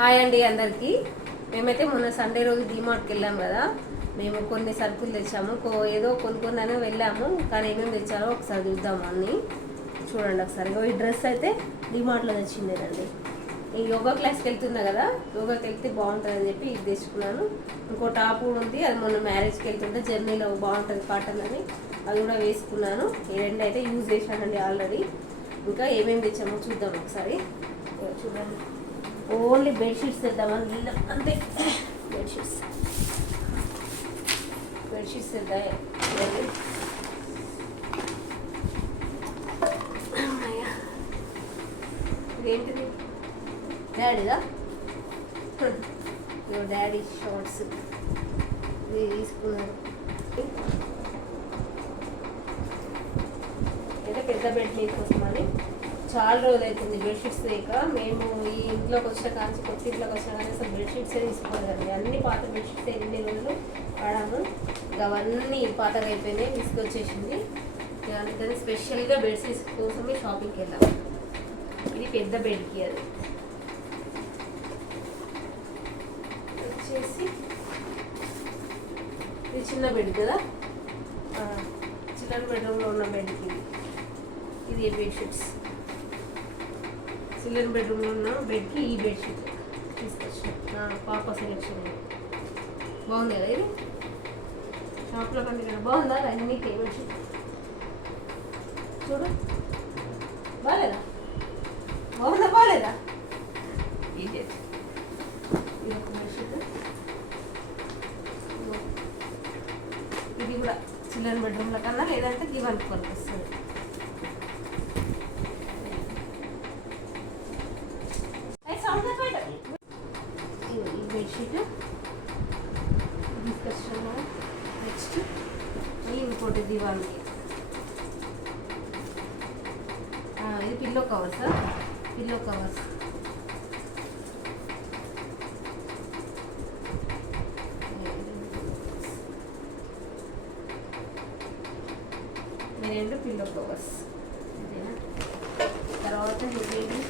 Hi అండి అందరికీ. మేమైతే మొన్న సండే రోజు డిమార్ట్కి వెళ్ళాం కదా. మేము కొన్ని సరుకులు తెచ్చాము. ఏదో కొనుక్కున్నాను వెళ్ళాము. కానీ ఏమేమి తెచ్చారో ఒకసారి చూద్దాము అన్ని. చూడండి ఒకసారి. ఈ డ్రెస్ అయితే డిమార్ట్లో తెచ్చిందేనండి ఈ యోగా క్లాస్కి వెళ్తున్నా కదా. యోగాకి వెళ్తే బాగుంటుంది అని చెప్పి ఇది తెచ్చుకున్నాను. ఇంకో టాప్ కూడా ఉంది. అది మొన్న మ్యారేజ్కి వెళ్తుంటే జర్నీలో బాగుంటుంది కాటన్ అని. అది కూడా వేసుకున్నాను. ఈ రెండు అయితే యూజ్ చేశానండి ఆల్రెడీ. ఇంకా ఏమేమి తెచ్చామో చూద్దాం ఒకసారి. చూడండి. ఓన్లీ బెడ్షీట్స్ తెద్దామని వెళ్ళాం అంతే. బెడ్షీట్స్ బెడ్షీట్స్ తెద్దాం. ఏంటిది డాడీదా? యువర్ డాడీ షార్ట్స్ ఇది తీసుకున్నారు. ఏదో పెద్ద బెడ్ మీకోసం. చాలా రోజులు అవుతుంది బెడ్షీట్స్ లేక. మేము ఈ ఇంట్లోకి వచ్చిన కాంచి కొత్త ఇంట్లోకి వచ్చిన కానీ అసలు బెడ్షీట్సే తీసుకోలేదండి. అన్ని పాత బెడ్షీట్స్ ఎన్ని రోజులు వాడాము. అవన్నీ పాతగా అయిపోయినాయి తీసుకొచ్చేసింది. అందుకని స్పెషల్గా బెడ్షీట్స్ కోసమే షాపింగ్కి వెళ్ళాము ఇది పెద్ద బెడ్కి అది. వచ్చేసి ఇది చిన్న బెడ్ కదా? ఆ, చిల్డ్రన్ బెడ్రూమ్లో ఉన్న బెడ్కి ఇది. ఇది బెడ్షీట్స్ చిల్డ్రన్ బెడ్రూమ్లో ఉన్న బెడ్కి ఈ బెడ్షీట్ తీసుకొచ్చిన. నా పాప సెలెక్షన్. బాగుంది కదా ఇది? షాప్లో కంటే కదా బాగుందా? అన్ని బెడ్షీట్ చూడు. బాగాలేదా బాగుందా? బాగాలేదా ఇది ఒక బెడ్షీట్. ఇది కూడా చిల్డ్రన్ బెడ్రూమ్ల కన్నా లేదంటే కొనిపిస్తుంది. ఈ బెడ్షీట్ తీసుకొచ్చాము నెక్స్ట్ ఇంకోటి దివాన్ ఇది పిల్లో కవర్స్ పిల్లో కవర్స్ రెండు పిల్లో కవర్స్ తర్వాత ఇది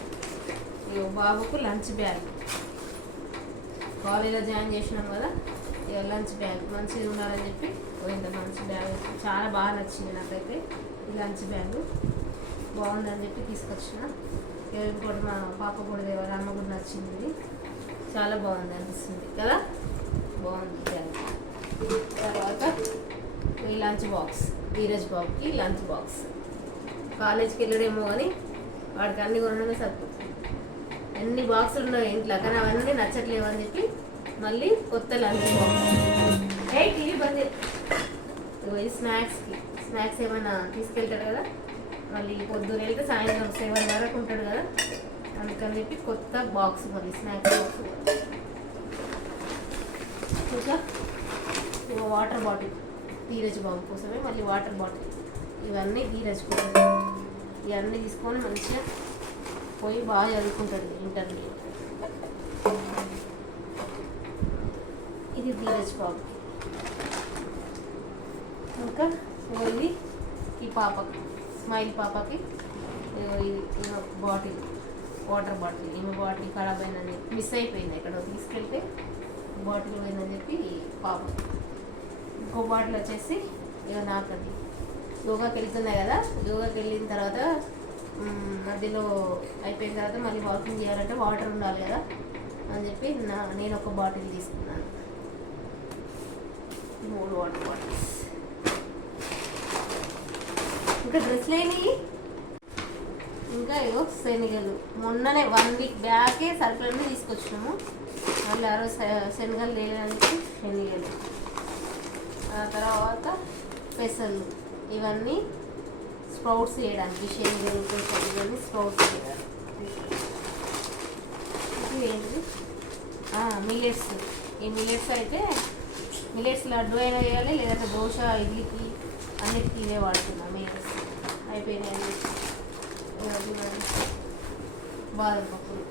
బాబుకు లంచ్ బ్యాగ్. కాలేజీలో జాయిన్ చేసినాం కదా. ఇక లంచ్ బ్యాగ్ మంచిగా ఉండాలని చెప్పి పోయింది. మంచి బ్యాగ్ చాలా బాగా నచ్చింది నాకైతే ఈ లంచ్ బ్యాగ్. బాగుందని చెప్పి తీసుకొచ్చిన. ఇక ఇంకోటి మా పాప కూడా దేవాలి అమ్మ కూడా నచ్చింది. ఇది. చాలా బాగుంది అనిపిస్తుంది కదా. బాగుంది బ్యాగ్. తర్వాత ఈ లంచ్ బాక్స్ ధీరజ్ బాబుకి లంచ్ బాక్స్. కాలేజ్కి వెళ్ళడేమో కానీ వాడికి అన్ని కొనడమే సరిపోతుంది. ఎన్ని బాక్సులు ఉన్నాయి ఇంట్లో కానీ అవన్నీ నచ్చట్లేవు అని చెప్పి మళ్ళీ కొత్త లంచ్ ఏ టీవీ బంద్ చేయి. స్నాక్స్కి స్నాక్స్ ఏమైనా తీసుకెళ్తాడు కదా? మళ్ళీ పొద్దున వెళ్తే సాయంత్రం సెవెన్ వరకు ఉంటాడు కదా? అందుకని చెప్పి కొత్త బాక్స్ మళ్ళీ స్నాక్స్ బాక్స్ ఇంకా వాటర్ బాటిల్ ధీరజ్ బాబు కోసమే మళ్ళీ వాటర్ బాటిల్. ఇవన్నీ ధీరజ్ కోసం ఇవన్నీ తీసుకొని మంచిగా పోయి బాగా చదువుకుంటాడు ఇంటర్వ్యూ. ఇది ధీరజ్ బాబు. ఇంకా పోయి ఈ పాపకి స్మైల్ పాపకి ఇగో ఇది బాటిల్ వాటర్ బాటిల్ ఈమె బాటిల్ ఖరాబ్ అయిందని చెప్పి మిస్ అయిపోయింది ఎక్కడ తీసుకెళ్తే బాటిల్ పోయిందని చెప్పి పాప. ఇంకో బాటిల్ వచ్చేసి ఇక నాకది. యోగాకి వెళ్తున్నాయి కదా యోగాకి వెళ్ళిన తర్వాత మధ్యలో అయిపోయిన తర్వాత మళ్ళీ వాకింగ్ చేయాలంటే వాటర్ ఉండాలి కదా అని చెప్పి నా నేను ఒక బాటిల్ తీసుకున్నాను. మూడు వాటర్ బాటిల్స్. ఇంకా డ్రెస్ లేని ఇంకా ఏవో శనగలు. మొన్ననే వన్ వీక్ బ్యాకే సరుకులన్నీ తీసుకొచ్చినాము. మళ్ళీ ఆ రోజు శనగలు లేడానికి శనగలు. ఆ తర్వాత పెసలు ఇవన్నీ స్ప్రౌట్స్ వేయడానికి శనగలు పెసలు స్ప్రౌట్స్ వేయడానికి. ఏంటిది? మిల్లెట్స్ ఈ మిల్లెట్స్ అయితే మిలెట్స్ లడ్డు అయినా చేయాలి లేదంటే దోశ ఇడ్లీకి అన్నిటికీ ఇదే వాడుతున్నాం మిలెట్స్ అయిపోయినాయి బాదం పప్పులు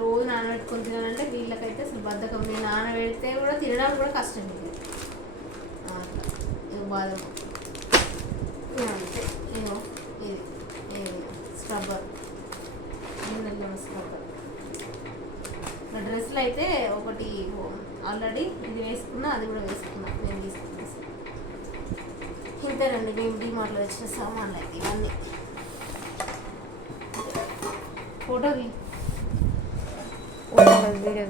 రోజు నానబెట్టుకొని తినాలంటే వీళ్ళకైతే అసలు బద్ధకం. నేను నానబెడితే కూడా తినడానికి కూడా కష్టం ఇది. బాదం పప్పు. ఇది అంతే ఇగో ఇది ఇది స్క్రబ్బర్. గిన్నెల్లో స్క్రబ్బర్ నా డ్రెస్సులు అయితే ఒకటి ఆల్రెడీ ఇది వేసుకున్నా అది కూడా వేసుకున్నా. నేను తీసుకున్నా. ఇంతేనండి మేము డిమార్ట్లో వచ్చిన సామాన్లు అయితే ఇవన్నీ. ఫోటోకి. వీడియో